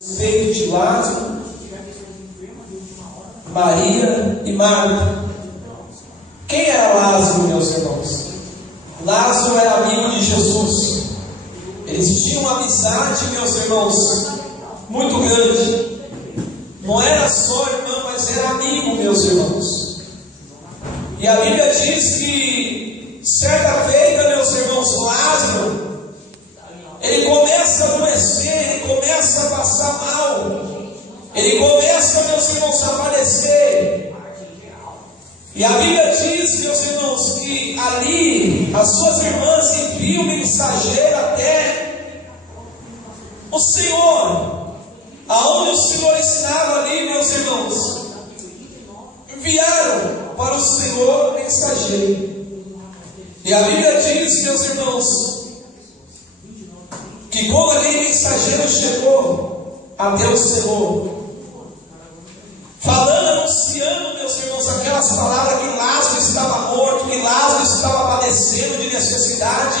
respeito de Lázaro, Maria e Marta. Quem era Lázaro, meus irmãos? Lázaro era amigo de Jesus. Eles tinham uma amizade, meus irmãos, muito grande. Não era só irmão, mas era amigo, meus irmãos. E a Bíblia diz que certa feita, meus irmãos, Lázaro, ele começa a adoecer, ele começa a passar mal, ele começa, meus irmãos, a padecer. E a Bíblia diz, meus irmãos, que ali as suas irmãs enviam mensageiro até o Senhor, aonde o Senhor estava ali, meus irmãos. Enviaram para o Senhor mensageiro. E a Bíblia diz, meus irmãos, que quando aquele mensageiro chegou até o Senhor, falando, anunciando, meus irmãos, aquelas palavras que Lázaro estava morto, que Lázaro estava padecendo de necessidade,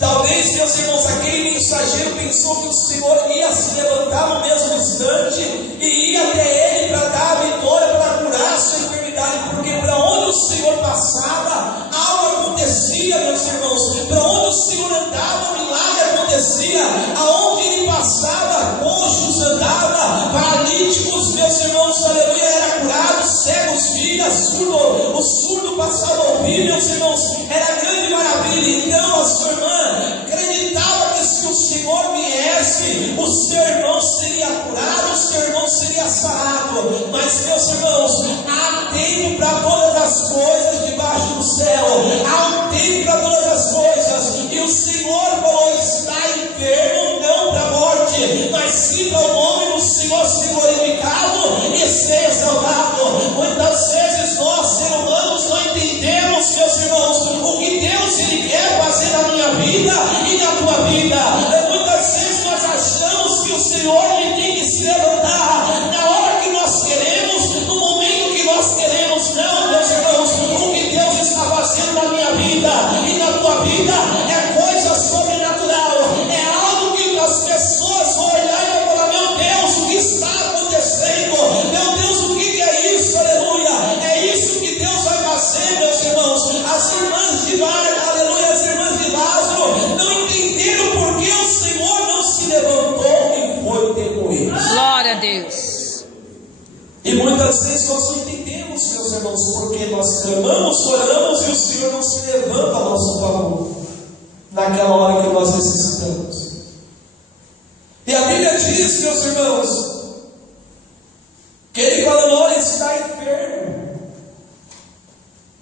talvez, meus irmãos, aquele mensageiro pensou que o Senhor ia se levantar no mesmo instante e ia até ele para dar a vitória, para curar a sua enfermidade, porque para onde o Senhor passava, algo acontecia, meus irmãos. Para onde o Senhor andava, o milagre acontecia. Aonde ele passava, coxos andava, paralíticos, meus irmãos, aleluia, era curado, cegos via, o surdo passava a ouvir, meus irmãos, era grande maravilha. Então a sua irmã acreditava que se o Senhor viesse, o seu irmão seria curado, o seu irmão seria sarado. Mas, meus irmãos, há tempo para todas as coisas debaixo do céu, há um tempo para todas as coisas, e o Senhor falou: está enfermo, não para a morte, mas sim para o nome do Senhor ser glorificado e ser exaltado. Muitas vezes nós, seres humanos, não entendemos, meus irmãos, o que Deus Ele quer fazer na minha vida e na tua vida. Muitas vezes nós achamos que o Senhor Ele tem que se levantar na hora que nós queremos, no momento que nós queremos. Não, meus irmãos, o que Deus está fazendo na minha vida e na tua vida é coisa sobrenatural, é algo que as pessoas vão olhar e vão falar: meu Deus, o que está acontecendo? Meu Deus, o que é isso? Aleluia, é isso que Deus vai fazer, meus irmãos. As irmãs de Marta, aleluia, as irmãs de Lázaro não entenderam por que o Senhor não se levantou e foi ter com eles. Glória a Deus. E muitas vezes nós não entendemos, meus irmãos, porque nós clamamos, oramos e o Senhor não se levanta a nosso favor naquela hora que nós necessitamos. E a Bíblia diz, meus irmãos, que ele falou: olha, está enfermo,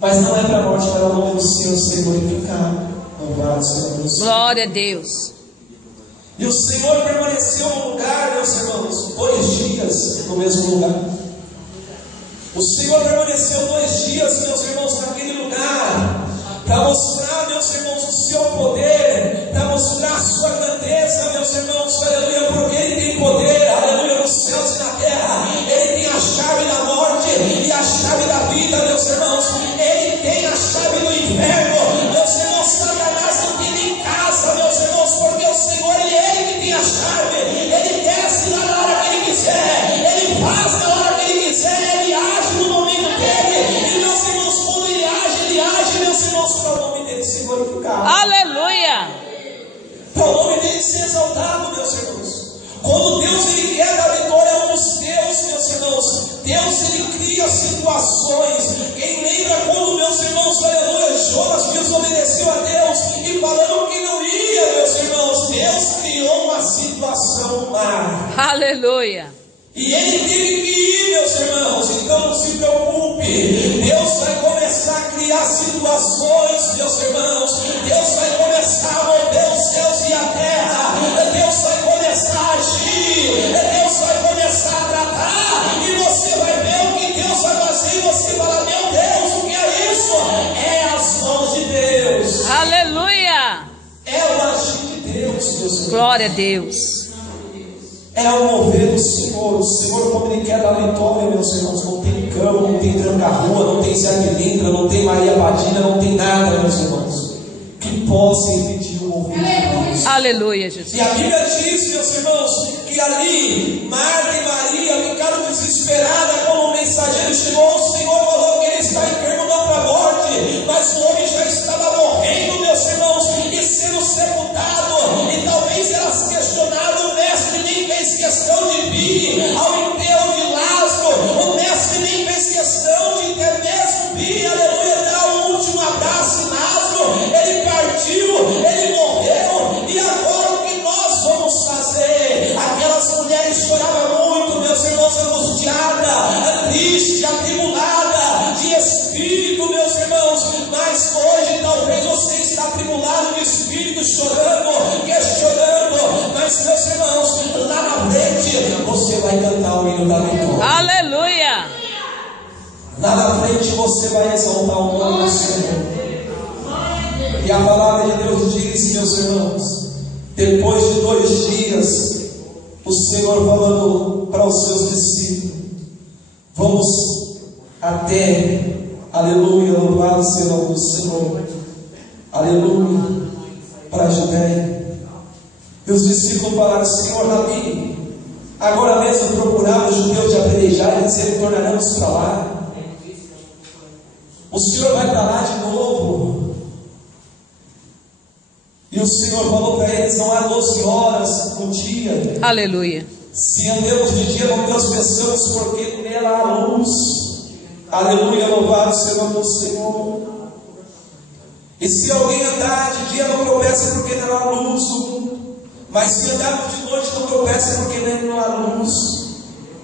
mas não é para a morte, para o nome do Senhor ser glorificado. Louvado seja Deus. Glória a Deus. E o Senhor permaneceu no lugar, meus irmãos, 2 dias no mesmo lugar. O Senhor permaneceu 2 dias, meus irmãos, naquele lugar, para mostrar, meus irmãos, o seu poder, para mostrar a sua grandeza, meus irmãos, aleluia, porque Ele tem poder, aleluia, nos céus e na terra. Ele tem a chave da morte e a chave da vida, meus irmãos. Ele tem a chave do inferno, meus irmãos. Satanás não tem nem casa, meus irmãos, porque o Senhor, Ele que tem a chave. Ele desce lá na hora que Ele quiser, Ele faz na hora que Ele quiser, Ele age no momento dele. E, meus irmãos, quando Ele age, meus irmãos, para o nome dele ser glorificado, Aleluia. para o nome dele ser exaltado, meus irmãos. Quando Deus Ele quer dar vitória a um dos teus, meus irmãos, Deus Ele cria situações. Quem lembra quando, meus irmãos, aleluia, Jonas desobedeceu a Deus e falando que não ia, meus irmãos, Deus criou uma situação no mar. Aleluia. E ele teve que ir, meus irmãos. Então não se preocupe, Deus vai começar a criar situações, meus irmãos. Deus vai começar a mover os céus e a terra. Deus vai começar a agir, Deus vai começar a tratar, e você vai ver o que Deus vai fazer. E você fala: meu Deus, o que é isso? É as mãos de Deus. Aleluia. É o agir de Deus, meus irmãos. Glória a Deus. É o mover do Senhor. O Senhor, quando Ele quer dar vitória, meus irmãos, não tem cama, não tem tranca-rua, não tem Zé Melindra, não tem Maria Padilha, não tem nada, meus irmãos, que possa impedir o mover de Deus. Aleluia, Jesus. E a Bíblia diz, meus irmãos, que ali Marta e Maria ficaram desesperadas quando o mensageiro chegou. O Senhor falou que ele está enfermo, não para a morte, mas o homem já estava morrendo, meus irmãos, e sendo sepultado. E talvez elas questionaram, o mestre nem fez questão de vir ao enterro de Lázaro, o mestre nem fez questão de ter mesmo vir, aleluia, dar o último abraço em Lázaro. Ele partiu, ele morreu, e agora o que nós vamos fazer? Aquelas mulheres choravam muito, meus irmãos, angustiada, triste, atribulada de espírito, meus irmãos. Mas hoje talvez você está atribulado de espírito, chorando, questionando. Mas, meus irmãos, lá na frente você vai cantar o hino da vitória. Aleluia. Lá na frente você vai exaltar o nome do Senhor. E a palavra de Deus diz, meus irmãos, depois de 2 dias, o Senhor falando para os seus discípulos: vamos até, aleluia, louvado seja o nome do Senhor, aleluia, para a Judéia. E os discípulos falaram: Senhor, Rabi, agora mesmo procuraram os judeus de apedrejar e dizer: tornaremos para lá. O Senhor vai para lá de novo. E o Senhor falou para eles: não há 12 horas no dia. Aleluia. Se andemos de dia, não tropeçamos, porque nela há luz. Aleluia, louvado seja o nome do Senhor. E se alguém andar de dia, não tropeça, porque nela há luz. Mas se andarmos de noite, não tropeça, porque nela não há luz.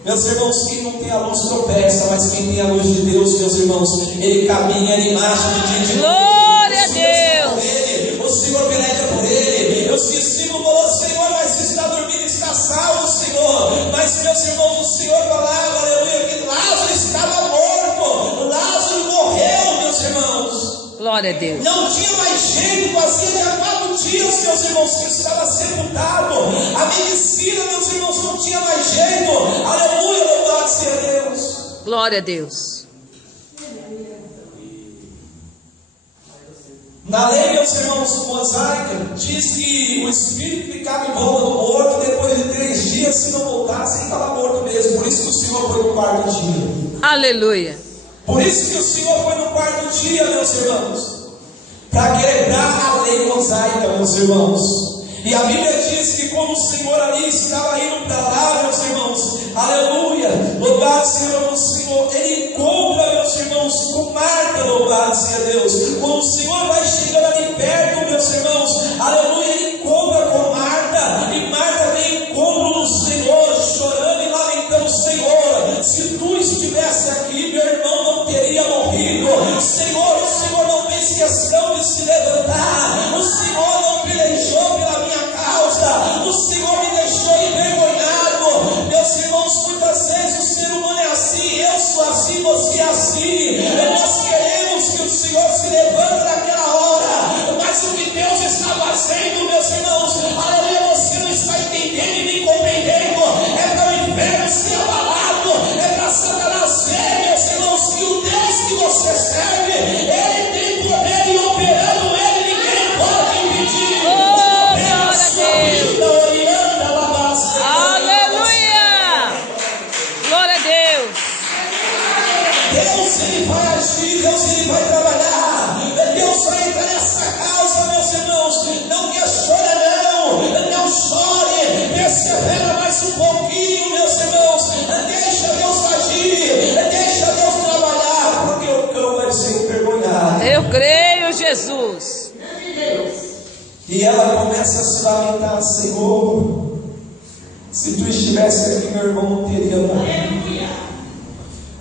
Meus irmãos, quem não tem a luz tropeça, mas quem tem a luz de Deus, meus irmãos, ele caminha, ele marcha de dia de noite. Glória a Deus. O Senhor peleja por ele. Os discípulos falaram: Senhor, mas se está dormindo, está salvo, Senhor. Mas, meus irmãos, o Senhor falava, aleluia, que Lázaro estava morto. Lázaro morreu, meus irmãos. Glória a Deus. Não tinha mais jeito, fazia já 4 dias, meus irmãos, que estava sepultado. A medicina, meus irmãos, não tinha mais jeito. Aleluia, louvado seja Deus. Glória a Deus. Na lei, meus irmãos, mosaica, diz que o espírito ficava em volta do morto, depois de 3 dias, se não voltasse, ficava morto mesmo. Por isso que o Senhor foi no 4º dia. Aleluia. Por isso que o Senhor foi no 4º dia, meus irmãos, para quebrar a lei mosaica, meus irmãos. E a Bíblia diz que quando o Senhor ali estava indo para lá, meus irmãos, aleluia, louvado seja o Senhor, ele encontra, meus irmãos, com Marta, louvado seja Deus. Quando o Senhor vai chegando ali perto, meus irmãos, aleluia, ele encontra com Marta, e Marta vem encontro do Senhor, chorando e lamentando: Senhor, se tu estivesse aqui, meu irmão não teria morrido. Senhor, o Senhor não fez questão de se levantar, o Senhor não pelejou pela minha causa, o Senhor me deixou envergonhado. Meus irmãos, muitas vezes o ser humano é assim, eu sou assim, você é assim. Nós queremos que o Senhor se levante naquela hora, mas o que Deus está fazendo, meus irmãos, aleluia, você não está entendendo e nem compreendendo. É para o inferno ser abalado, é para Satanás ver, meus irmãos, que o Deus que você serve, ele tem poder, e operando ele, ninguém pode impedir. Glória a Deus. Aleluia. Glória a Deus. Deus, ele vai agir, Deus, ele vai trabalhar, Deus vai entrar nessa causa, meus irmãos. Não questiona, não chore, persevera mais um pouquinho, meus irmãos. Deixa Deus agir, deixa Deus trabalhar, porque o cão vai ser envergonhado. Eu creio, Jesus. E ela começa a se lamentar: Senhor, se tu estivesse aqui, meu irmão não teria morrido.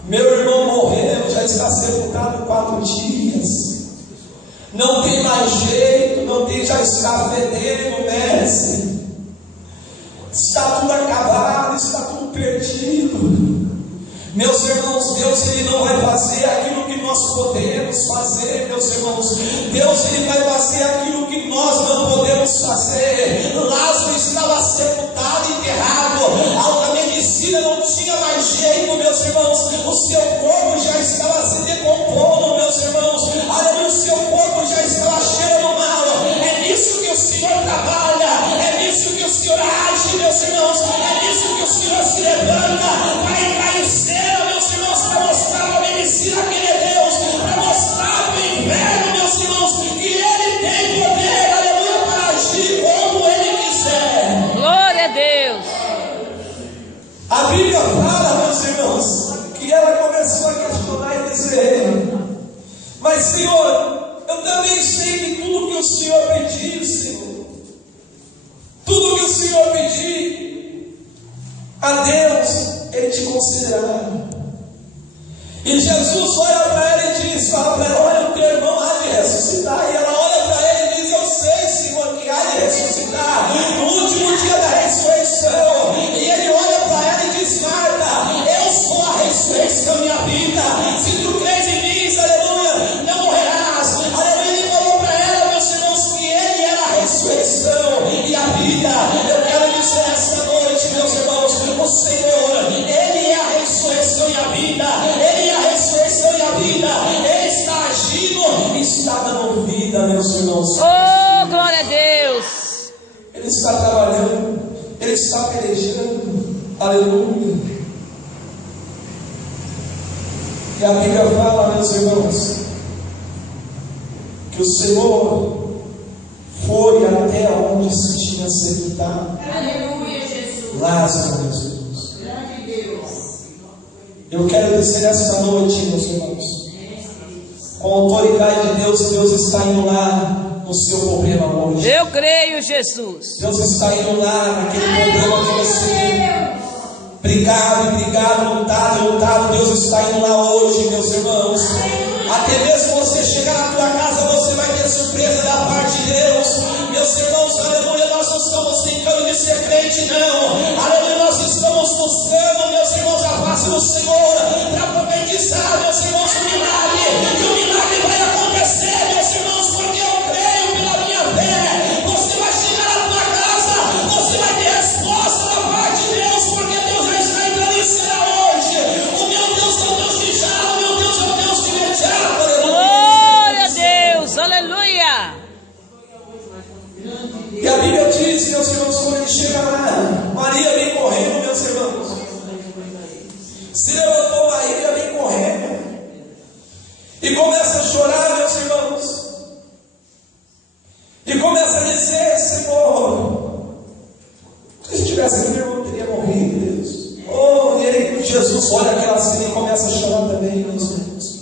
Meu irmão morreu, já está sepultado 4 dias. Não tem mais jeito, não tem, já está fedendo, mestre. Está tudo acabado, está tudo perdido. Meus irmãos, Deus, ele não vai fazer aquilo que nós podemos fazer, meus irmãos. Deus, ele vai fazer aquilo que nós não podemos fazer. Lázaro estava sepultado, enterrado. A medicina não tinha mais jeito, meus irmãos. O seu corpo já estava se decompondo, meus irmãos. Aleluia, o seu corpo já estava cheirando mal. É nisso que o Senhor trabalha. Bíblia fala, meus irmãos, que ela começou a questionar e dizer: mas Senhor, eu também sei que tudo que o Senhor pedir, Senhor, tudo que o Senhor pedir a Deus, Ele te concederá. E Jesus olha para ela e diz: fala para ela, olha, o teu irmão há de ressuscitar. E ela olha para ele e diz: eu sei, Senhor, que há de ressuscitar no último dia da ressurreição. E ele olha para ela e diz: Marta, eu sou a ressurreição e a vida. Se tu crês em mim, aleluia, não morrerás. Aleluia. Ele falou para ela, meus irmãos, que ele era a ressurreição e a vida. Eu quero dizer esta noite, meus irmãos, o Senhor, Ele é a ressurreição e a vida. Ele é a ressurreição e a vida. Ele está agindo e está dando vida, meus irmãos. Oh, glória a Deus. Ele está trabalhando, Ele está pelejando. Aleluia. E a Bíblia fala, meus irmãos, que o Senhor foi até onde se tinha sepultado Lázaro, meus irmãos. Eu quero dizer esta noite, meus irmãos, com a autoridade de Deus, Deus está indo lá no seu problema hoje. Eu creio, Jesus. Deus está indo lá naquele problema que você tem brigado, lutado. Deus está indo lá hoje, meus irmãos. Até mesmo você chegar na tua casa, você vai ter surpresa da parte de Deus. Meus irmãos, aleluia, nós não estamos brincando de ser crente, não. Aleluia, nós estamos buscando, meus irmãos, a face do Senhor para profetizar, meus irmãos, o milagre. E o milagre vai acontecer, meus irmãos, porque eu creio pela minha fé. Você vai chegar na tua casa, você vai ter resposta da parte de Deus, porque Deus já está entrando em cena hoje. O meu Deus é o Deus de já, o meu Deus é o Deus de imediato. Glória a Deus. Aleluia. E a Bíblia diz, meus irmãos, quando ele chega lá, Maria vem correndo, meus irmãos. Se levantou Maria, vem correndo. E começa a chorar, meus irmãos. E começa a dizer: Senhor, se tivesse aqui, meu irmão teria morrido, Deus. Oh, e aí Jesus olha aquela cena e começa a chorar também, meus irmãos.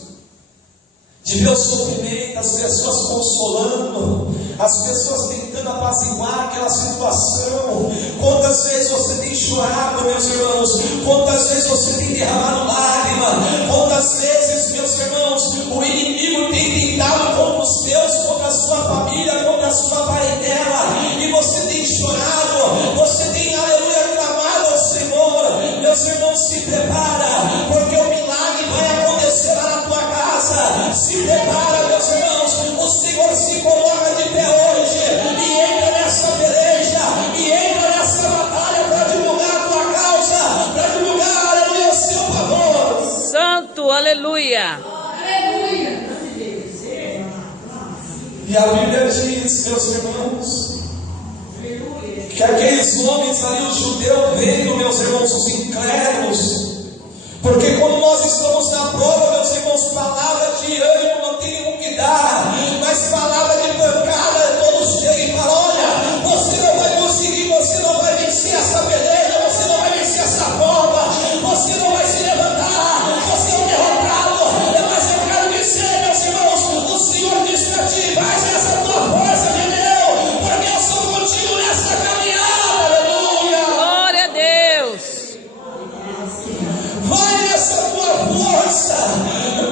De ver o sofrimento, as pessoas consolando, as pessoas tentando apaziguar aquela situação. Quantas vezes você tem chorado, meus irmãos? Quantas vezes você tem derramado lágrima? Quantas vezes, meus irmãos, o inimigo tem tentado contra os teus, contra a sua família, contra a sua parentela, e você tem chorado, você tem, aleluia, clamado ao Senhor. Meus irmãos, se prepara, porque o milagre vai acontecer lá na tua casa. Se prepara, meus irmãos, o Senhor se coloca de pé hoje e entra nessa peleja, e entra nessa batalha para divulgar a tua causa, para divulgar, aleluia, o seu favor. Santo, aleluia. E a Bíblia diz, meus irmãos, que aqueles homens ali, os judeus, vendo, meus irmãos, os incrédulos, porque quando nós estamos na prova, meus irmãos, palavra de ânimo não tem nenhum que dar, mas palavra de pancada, todos chegam e falam: olha, você não vai conseguir, você não vai vencer essa peleja, você não vai vencer essa prova, você não vai se levantar, você é um derrotado. Mas eu quero dizer, meus irmãos, o Senhor diz para ti: vai nessa tua força, Gideão, porque eu sou contigo nessa caminhada. Aleluia. Glória a Deus. Vai nessa tua força,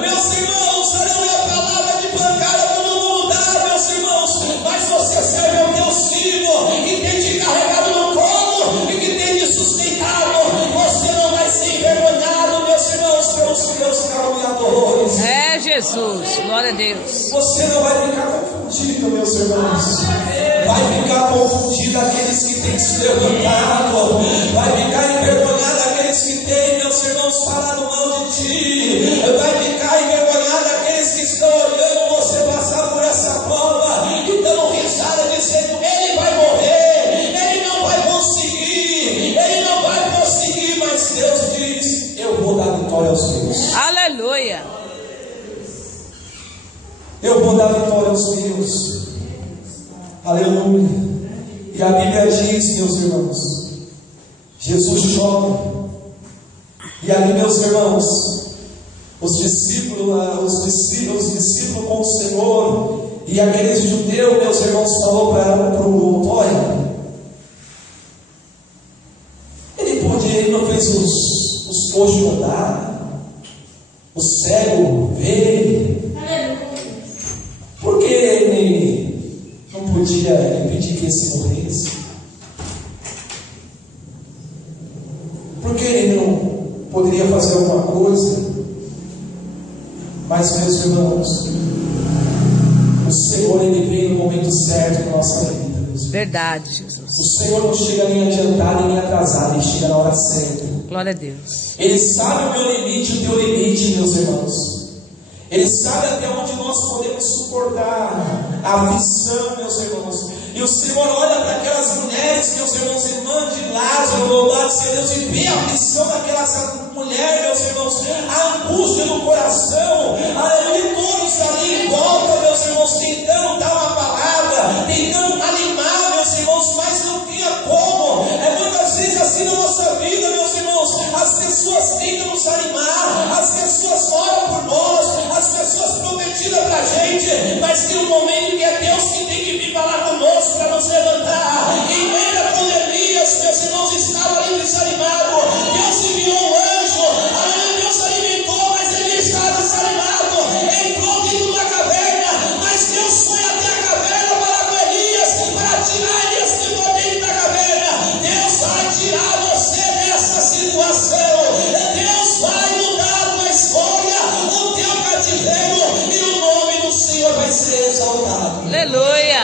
meus irmãos. Aleluia. A palavra de pancada todo mundo dá, meus irmãos, mas você serve ao Deus vivo, que tem te carregado no colo e que tem te sustentado. Você não vai ser envergonhado, meus irmãos, pelos seus caluniadores. É Jesus. Glória a Deus. Você não vai ficar confundido, meus irmãos. Vai ficar confundido aqueles que têm se levantado. Vai ficar envergonhado aqueles que têm, meus irmãos, falado mal de ti. Vai ficar envergonhado aqueles que estão olhando você passar por essa prova e dando risada, dizendo: ele vai morrer, ele não vai conseguir, ele não vai conseguir. Mas Deus diz: eu vou dar vitória aos meus. Aleluia. Eu vou dar vitória aos meus. Aleluia. E a Bíblia diz, meus irmãos, Jesus chora. ali, meus irmãos, os discípulos com o Senhor, e aqueles judeus, meus irmãos, falou para o outro: olha, ele não fez os coxos andar, o cego ver, por que ele não podia impedir que esse morresse? Por que ele não poderia fazer alguma coisa? Mas, meus irmãos, o Senhor, Ele vem no momento certo na nossa vida. Verdade, Jesus. O Senhor não chega nem adiantado nem atrasado, Ele chega na hora certa. Glória a Deus. Ele sabe o meu limite, o teu limite, meus irmãos. Ele sabe até onde nós podemos suportar a aflição, meus irmãos. E o Senhor olha para aquelas mulheres, meus irmãos, irmã de Lázaro, louvado seja Deus, e vê a aflição daquelas mulheres, meus irmãos, a angústia no coração, aleluia, todos ali em volta, meus irmãos, tentando dar uma palavra, tentando animar, meus irmãos, mas não tinha como. É muitas vezes assim na nossa vida, meus irmãos, as pessoas tentam nos animar, as pessoas oram por nós, as pessoas prometidas para a gente, mas tem um momento que é Deus que tem que vir falar conosco para nos levantar. Em meio a pandemias, meus irmãos, estavam ali desanimados, Deus enviou um anjo, aleluia, Deus alimentou, mas ele estava desanimado, entrou dentro da caverna, mas Deus foi até a caverna para com Elias, para tirar Elias que ficou dentro da caverna. Deus vai tirar você dessa situação, Deus vai mudar a tua história, o teu cativeiro, e o nome do Senhor vai ser exaltado. Aleluia.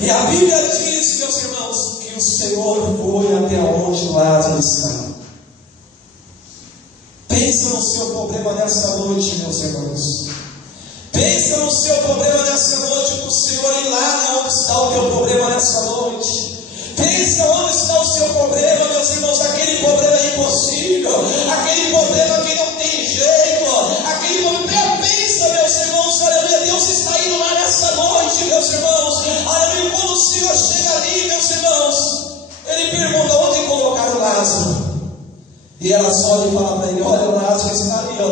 E a Bíblia diz, meus irmãos, que o Senhor foi até onde Lázaro estava. Pensa no seu problema nessa noite, meus irmãos. Pensa no seu problema nessa noite, para o Senhor ir lá onde está o teu problema nessa noite. Pensa onde está o seu problema, meus irmãos, aquele problema é impossível, aquele problema que não tem jeito, aquele problema, pensa, meus irmãos, aleluia, Deus está indo lá nessa noite, meus irmãos, aleluia, quando o Senhor chega ali, meus irmãos, Ele pergunta: onde colocaram Lázaro? E ela só lhe fala para ele: olha, Lázaro está ali, ó,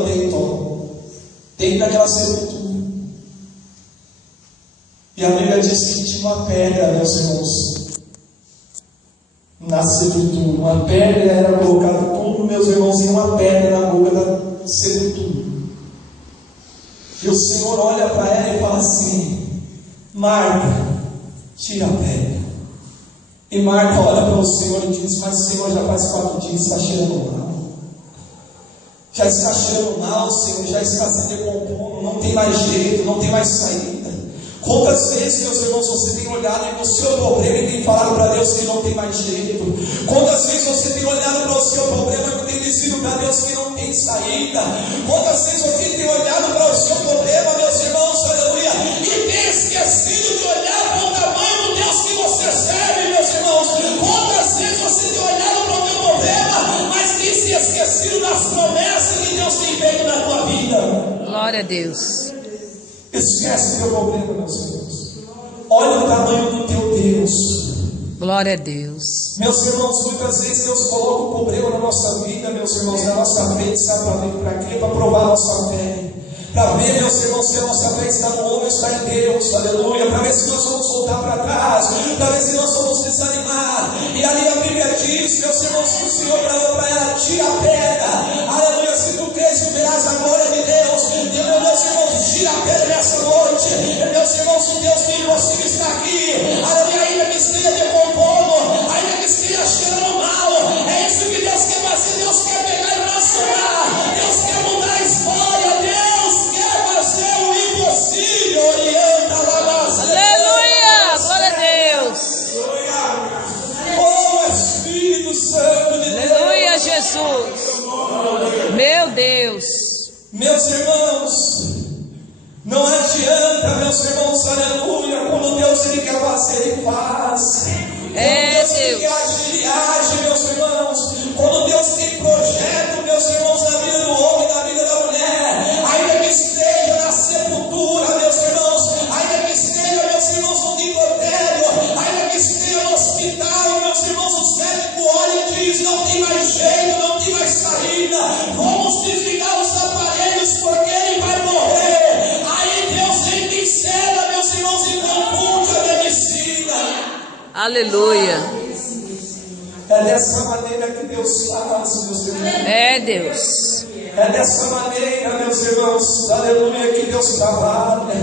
dentro daquela sepultura. E a Bíblia diz que tinha uma pedra, meus irmãos, na sepultura. Uma pedra era colocada, tudo, meus irmãos, em uma pedra na boca da sepultura. E o Senhor olha para ela e fala assim: Marta, tira a pedra. E Marta olha para o Senhor e diz: mas Senhor, já faz 4 dias, está cheirando mal. Já está cheirando mal, Senhor, já está se decompondo, não tem mais jeito, não tem mais saída. Quantas vezes, meus irmãos, você tem olhado para o seu problema e tem falado para Deus que não tem mais jeito? Quantas vezes você tem olhado para o seu problema e tem dito para Deus que não tem saída? Quantas vezes você tem olhado para o seu problema, meus irmãos, aleluia, e tem esquecido de olhar para o tamanho do Deus que você serve, meus irmãos? Quantas vezes você tem olhado para o teu problema, mas tem se esquecido das promessas que Deus tem feito na tua vida? Glória a Deus. Esquece o teu problema, meus irmãos. Olha o tamanho do teu Deus. Glória a Deus. Meus irmãos, muitas vezes Deus coloca o problema na nossa vida, meus irmãos, na nossa frente, sabe para quê? Para provar a nossa fé. Para ver, meus irmãos, se a nossa fé está no homem, está em Deus, aleluia. Para ver se nós vamos voltar para trás, para ver se nós vamos desanimar. E ali a Bíblia diz, meus irmãos, que o Senhor falou para ela: tira a pedra, aleluia. Se tu crês, tu verás a glória de Deus. Meus irmãos, tira a pedra nessa noite. Meus irmãos, o Deus que impossível está aqui, aleluia. Ainda que esteja decompondo, ainda que esteja cheirando mal, é isso que Deus quer fazer. Deus quer pegar e transformar, Deus quer mudar a história, Deus quer fazer o impossível. Orienta lá. Aleluia, glória a Deus. Oh, Espírito Santo de Deus. Aleluia, Jesus. Meu Deus. Meus irmãos, não adianta, meus irmãos, aleluia, quando Deus Ele quer fazer, Ele faz. Quando Deus Ele quer agir, Ele age, meus irmãos. Quando Deus tem projeto, meus irmãos, na vida do homem, na vida da mulher, ainda que esteja na sepultura, meus irmãos, ainda que esteja, meus irmãos, no necrotério, ainda que esteja no hospital, meus irmãos, os médicos olham e dizem: não tem mais jeito, não tem mais saída. Aleluia. É dessa maneira que Deus faz, meus irmãos. É, Deus. É dessa maneira, meus irmãos, aleluia, que Deus trabalha.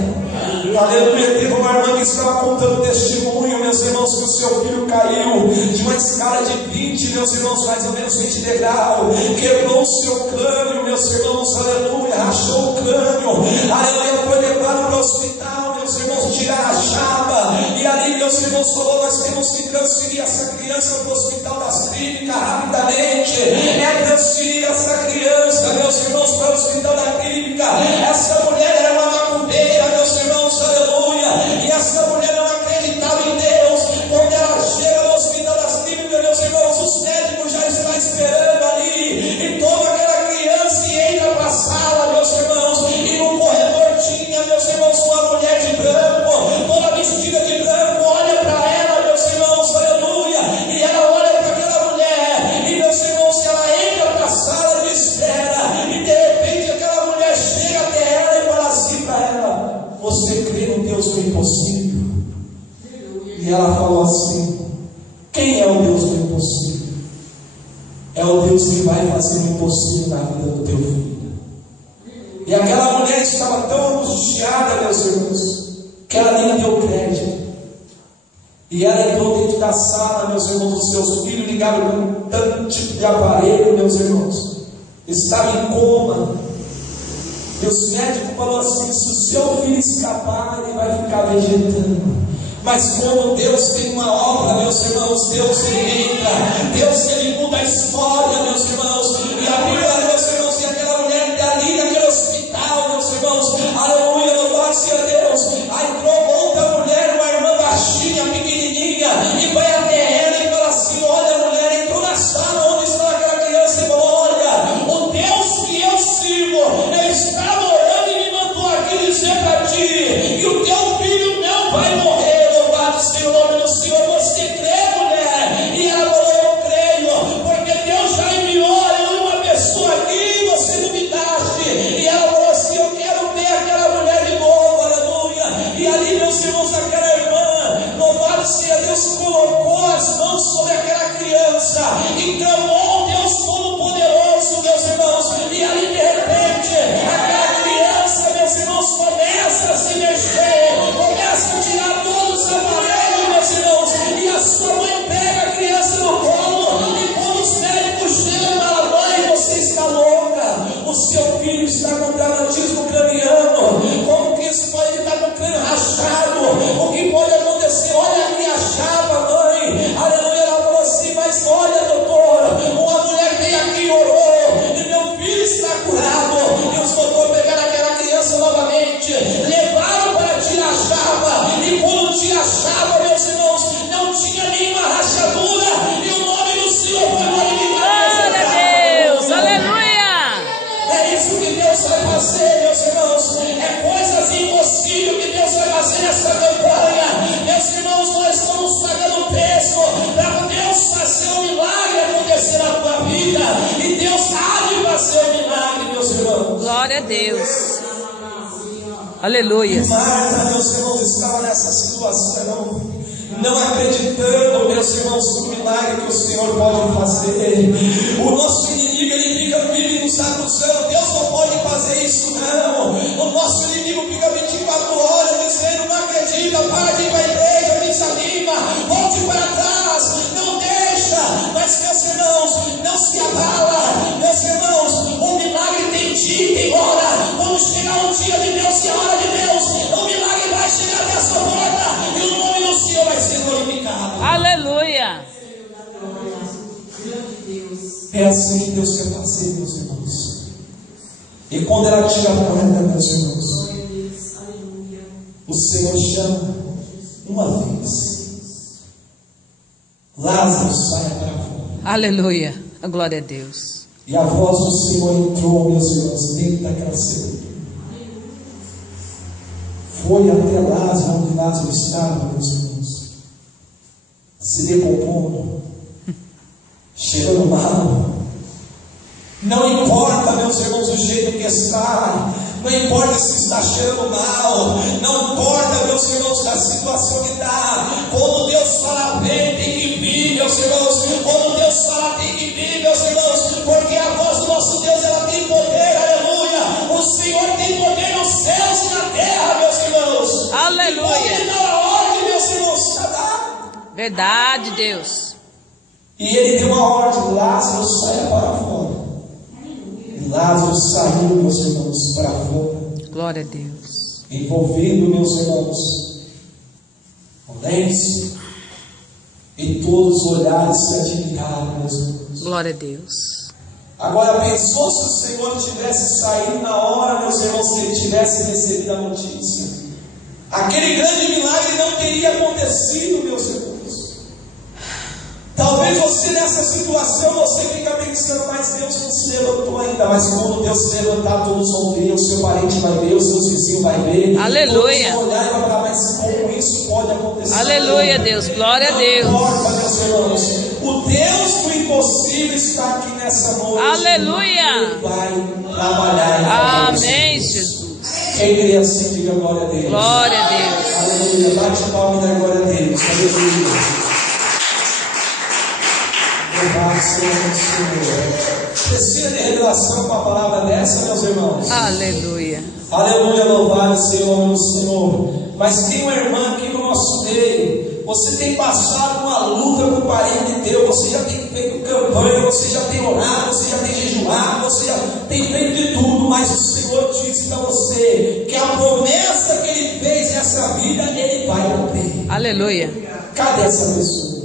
Aleluia. Teve uma irmã que estava contando testemunho, meus irmãos, que o seu filho caiu de uma escala de 20, meus irmãos, mais ou menos 20 degrau, quebrou o seu crânio, meus irmãos, aleluia, rachou o crânio, aleluia, foi levado para o hospital, meus irmãos, tirar a chapa, e ali, meus irmãos, falou: nós temos que transferir essa criança para o hospital das clínicas rapidamente. É transferir essa criança, meus irmãos, para o hospital da clínica. Essa mulher era uma macumbeira, meus irmãos, aleluia, e essa mulher não acreditava em Deus. Quando ela chega no hospital das clínicas, meus irmãos, os médicos já estão esperando ali, e toma aquela criança e entra para a sala, meus irmãos, e no corredor tinha, meus irmãos, uma mulher de branco, toda vestida de branco, olha para ela, meus irmãos, aleluia, e ela olha para aquela mulher, e meus irmãos, ela entra para a sala de espera, e de repente aquela mulher chega até ela e fala assim para ela: você crê no Deus do impossível? E ela falou assim: quem é o Deus do impossível? É o Deus que vai fazer o impossível na vida do teu filho. E aquela mulher estava tão angustiada, meus irmãos, que ela nem deu crédito. E ela entrou dentro da sala, meus irmãos, os seus filhos ligaram com um tanto tipo de aparelho, meus irmãos, estava em coma. E os médicos falaram assim: se o seu filho escapar, ele vai ficar vegetando. Mas como Deus tem uma obra, meus irmãos, Deus ele entra, Deus ele muda a história, meus irmãos. E a Bíblia, meus irmãos, e aquela mulher ali naquele hospital, meus irmãos, aleluia, louvado-se a Deus. Aí entrou outra mulher, uma irmã baixinha, pequenininha, e vai até ela e fala assim: olha, a mulher entrou na sala onde estava aquela criança e falou: olha, o Deus que eu sirvo, ele estava orando e me mandou aqui dizer para ti que o teu filho não vai morrer. Senhor, o nome do Senhor, você crê, mulher? E ela falou: eu creio, porque Deus já enviou uma pessoa aqui, você duvidaste. E ela falou assim: eu quero ver aquela mulher de novo, aleluia. E ali, meus irmãos, aquela irmã, louvado seja Deus, colocou as mãos sobre aquela criança e clamou Deus Todo-Poderoso, meus irmãos. E ali, de repente, aquela criança, meus irmãos, começa a se mexer, começa a tirar todos os aparelhos, meus irmãos, e a sua mãe pega a criança no colo, e quando os médicos chegam para: mãe, você está louca, o seu filho está com traumatismo craniano, como que isso pode estar com o crânio rachado, o que pode acontecer? Olha aqui a chapa, mãe, aleluia. Ela falou assim: mas olha, doutor, uma mulher veio aqui e orou, e meu filho está curado. E os doutores pegaram aquela criança novamente, levaram para tirar a chapa, e quando tira a chapa, meus irmãos, não tinha nenhuma rachadura, e o nome do Senhor foi glorificado. Glória a Deus. Aleluia. É isso que Deus vai fazer, meus irmãos. É coisas impossíveis que Deus vai fazer nessa campanha. Meus irmãos, nós estamos pagando preço para Deus fazer um milagre acontecer na tua vida. E Deus há de fazer um milagre, meus irmãos. Glória a Deus. Aleluia. E Marta, meus irmãos, estava nessa situação, não acreditando, meus irmãos, no milagre que o Senhor pode fazer. O nosso inimigo, ele fica nos acusando: Deus não pode fazer isso, não. O nosso inimigo fica 24 horas dizendo: não acredita, para de ir para a igreja, desanima, volte para trás, não deixa. Mas, meus irmãos, não se abala, meus irmãos, o milagre tem dia e tem hora. Quando chegar o dia de Deus e a hora de Deus, o milagre vai chegar até a sua porta e o nome do Senhor vai ser glorificado. Aleluia. É assim que Deus quer fazer, meus irmãos. E quando ela tira a porta, meus irmãos, o Senhor chama uma vez: Lázaro, saia para fora. Aleluia. A glória a Deus. E a voz do Senhor entrou, meus irmãos, dentro daquela cela. Foi até Lázaro, onde Lázaro estava, meus irmãos, se decompondo, cheirando mal. Não importa, meus irmãos, o jeito que está, Não importa se está cheirando mal, não importa, meus irmãos, a situação que está. Quando Deus fala vem, tem que vir, meus irmãos. Quando Deus fala tem que vir, meus irmãos, porque a voz do nosso Deus, ela tem poder, aleluia. O Senhor tem poder nos céus e na terra, meus irmãos. Aleluia. E pode dar a ordem, meus irmãos, para dar. Verdade, Deus. E ele deu uma ordem: Lázaro saia para fora. E Lázaro saiu, meus irmãos, para fora. Glória a Deus. Envolvendo, meus irmãos, o lenço. E todos os olhares se admiraram, meus irmãos. Glória a Deus. Agora, pensou se o Senhor tivesse saído na hora, meus irmãos, que ele tivesse recebido a notícia? Aquele grande milagre não teria acontecido, meus irmãos. Talvez você nessa situação, você fica pensando, mas Deus não se levantou ainda. Mas quando Deus se levantar, todos vão ver, o seu parente vai ver, o seu vizinho vai ver. Aleluia. Todos vão olhar e vão falar, mas como isso pode acontecer? Aleluia, Deus. Glória a Deus. Não importa, meus irmãos. O Deus do impossível está aqui nessa noite. Aleluia. Ele vai trabalhar. Amém, Jesus. Quem crê assim, diga glória a Deus. Glória a Deus. Aleluia. Bate palma e dá glória a Deus. Aleluia. Louvado seja o Senhor. Precisa de revelação com a palavra dessa, meus irmãos? Aleluia. Aleluia, louvado seja o nome do Senhor. Mas tem uma irmã aqui no nosso meio. Você tem passado uma luta com o parente teu. Você já tem feito campanha, você já tem orado, você já tem jejuado, você já tem feito de tudo. Mas o Senhor disse para você que a promessa que Ele fez nessa vida, Ele vai cumprir. Aleluia. Cadê essa pessoa?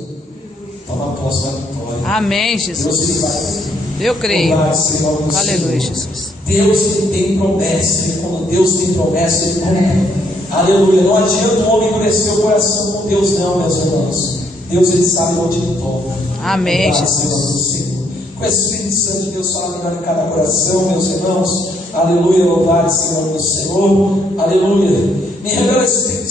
Toma posse da vitória. Amém, Jesus. Deus vai cumprir. Eu creio. Aleluia, Aleluia, Jesus. Deus que tem promessa, e quando Deus tem promessa, Ele cumpre. Aleluia. Não adianta o homem endurecer o coração com Deus, não, meus irmãos. Deus, Ele sabe onde Ele toca. Amém, Jesus. Jesus. Com o Espírito Santo de Deus fala melhor em cada coração, meus irmãos. Aleluia. Louvado seja o nome do Senhor. Aleluia. Me revela o Espírito Santo.